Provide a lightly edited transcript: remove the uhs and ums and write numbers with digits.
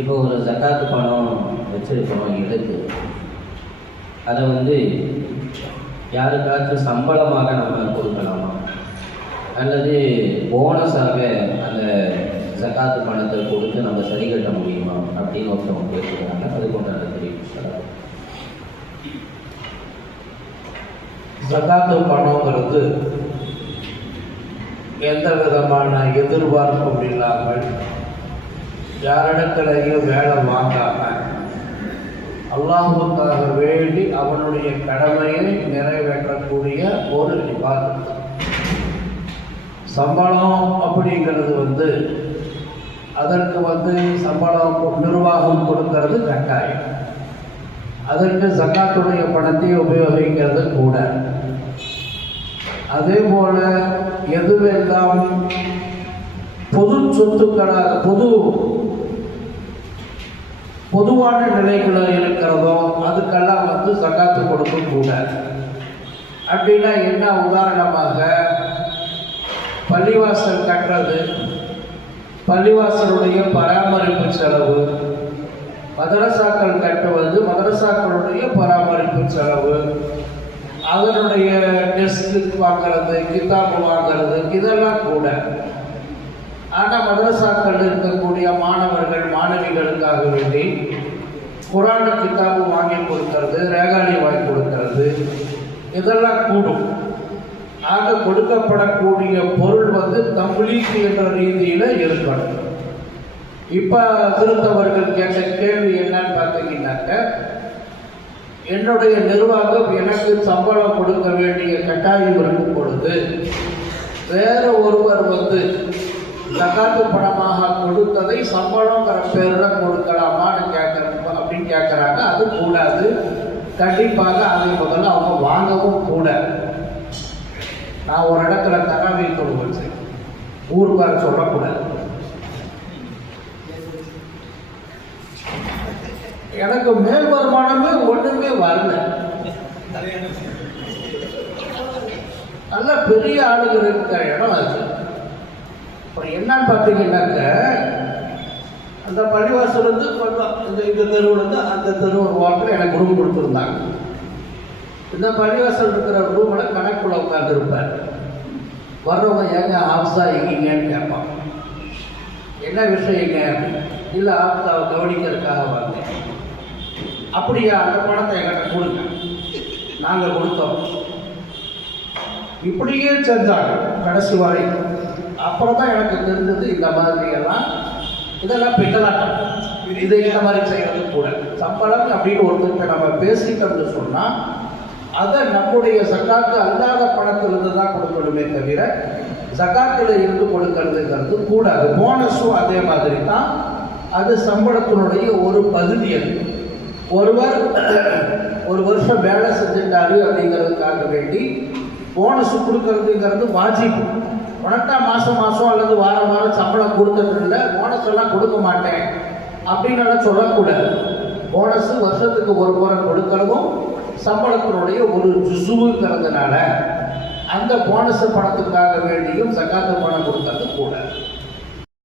இப்போ ஒரு ஜக்காத்து பணம் வச்சுருக்கோம் எடுத்து அதை யாருக்காச்சும் சம்பளமாக நம்ம கொடுக்கலாமா அல்லது போனஸாக அந்த ஜக்காத்து பணத்தை கொடுத்து நம்ம சரி கட்ட முடியுமா அப்படின்னு ஒருத்தவங்க கேட்டுக்கிறாங்க. அதுக்கு உண்டான தெரியும். ஜக்காத்து பணங்கிறது எந்த விதமான எதிர்பார்ப்பும் இல்லாமல் யாரிடத்திலையும் வேலை வாங்காமல் அல்லாஹ்வுக்காக வேண்டி அவனுடைய கடமையை நிறைவேற்றக்கூடிய ஒரு இபாதத். சம்பளம் அப்படிங்கிறது அதற்கு சம்பளம் நிர்வாகம் கொடுக்கறது கட்டாயம். அதற்கு ஜக்காத்துடைய பணத்தை உபயோகிக்கிறது கூட. அதே போல எதுவெல்லாம் பொது சொத்துக்களாக பொதுவான நிலைகளில் இருக்கிறதோ அதுக்கெல்லாம் ஜக்காத்து கொடுக்க கூட. அப்படின்னா என்ன? உதாரணமாக பள்ளிவாசல் கட்டுறது, பள்ளிவாசலுடைய பராமரிப்பு செலவு, மதரசாக்கள் கட்டுவது, மதரசாக்களுடைய பராமரிப்பு செலவு, அதனுடைய டெஸ்க் வாங்கிறது, கிதாபு வாங்கிறது, இதெல்லாம் கூட. ஆனால் மதரசாக்கள் இருக்கக்கூடிய மாணவர்கள் மாணவிகளுக்காக வேண்டி குரான் கிதாபு வாங்கி கொடுக்கறது, ரேகாலி வாங்கி கொடுக்கறது, இதெல்லாம் கூடும். ஆக கொடுக்கப்படக்கூடிய பொருள் தம்லீக் என்ற ரீதியில் இருக்கணும். இப்போ திருத்தவர்கள் கேட்ட கேள்வி என்னன்னு பார்த்தீங்கன்னாக்க, என்னுடைய நிர்வாகம் எனக்கு சம்பளம் கொடுக்க வேண்டிய கட்டாயம் இருக்கும் பொழுது வேற ஒருவர் ஜக்காத்து பணமாக கொடுத்ததை சம்பளங்கிற பேரில் கொடுக்கலாமான்னு அப்படின்னு கேட்குறாங்க. அது கூடாது. கண்டிப்பாக அதை முதல்ல அவங்க வாங்கவும் கூட. நான் ஒரு இடத்துல தராவி தொழுவல் செய்வேன், ஊருக்கார சொல்லக்கூடாது. எனக்கு மேல் வருமானமே ஒன்றுமே வரல. நல்ல பெரிய ஆளுகள் இருக்கிற இடம் அது. அப்புறம் என்னன்னு பார்த்தீங்கன்னாக்க, அந்த பள்ளிவாசல் கொஞ்சம் இந்த தெருவில் அந்த தெரு ஒரு வாரத்தில் எனக்கு ரூம் கொடுத்துருந்தாங்க. இந்த பள்ளிவாசல் இருக்கிற ரூமில் கணக்குள்ள உட்காந்து இருப்பார். வர்றவங்க ஏங்க ஆப்ஸா எங்கீங்கன்னு கேட்பான். என்ன விஷயங்க? இல்லை ஆப்ஸாவை கவனிக்கிறதுக்காக வந்தேன். அப்படியா? அந்த பணத்தை என்கிட்ட கொடுங்க, நாங்கள் கொடுத்தோம். இப்படியே செஞ்சாங்க கடைசி வரை. அப்புறம் தான் எனக்கு தெரிஞ்சது இந்த மாதிரியெல்லாம் இதெல்லாம் பின்னலாட்டம். இதை இந்த மாதிரி செய்வது கூட. சம்பளம் அப்படின்னு ஒருத்தருக்கு நம்ம பேசிட்டோம்னு சொன்னால் அதை நம்முடைய ஜக்காத்து அல்லாத பணத்திலிருந்து தான் கொடுக்கணுமே தவிர ஜக்காத்தில் இருந்து கொடுக்கறதுங்கிறது கூடாது. போனஸும் அதே மாதிரி தான். அது சம்பளத்தினுடைய ஒரு பகுதி. அது ஒருவர் ஒரு வருஷம் வேலை செஞ்சுட்டாரு அப்படிங்கிறதுக்காக வேண்டி போனஸ் கொடுக்கறதுங்கிறது வாஜிப்பு. உனக்கா மாதம் அல்லது வாரம் சம்பளம் கொடுத்ததில்லை, போனஸ் எல்லாம் கொடுக்க மாட்டேன் அப்படின்னு சொல்லக்கூடாது. போனஸ் வருஷத்துக்கு ஒரு முறை கொடுக்கறதும் சம்பளத்தினுடைய ஒரு ஜுசுவுங்கிறதுனால அந்த போனஸ் பணத்துக்காக வேண்டியும் ஜக்காத்து பணம் கொடுக்கறது கூட.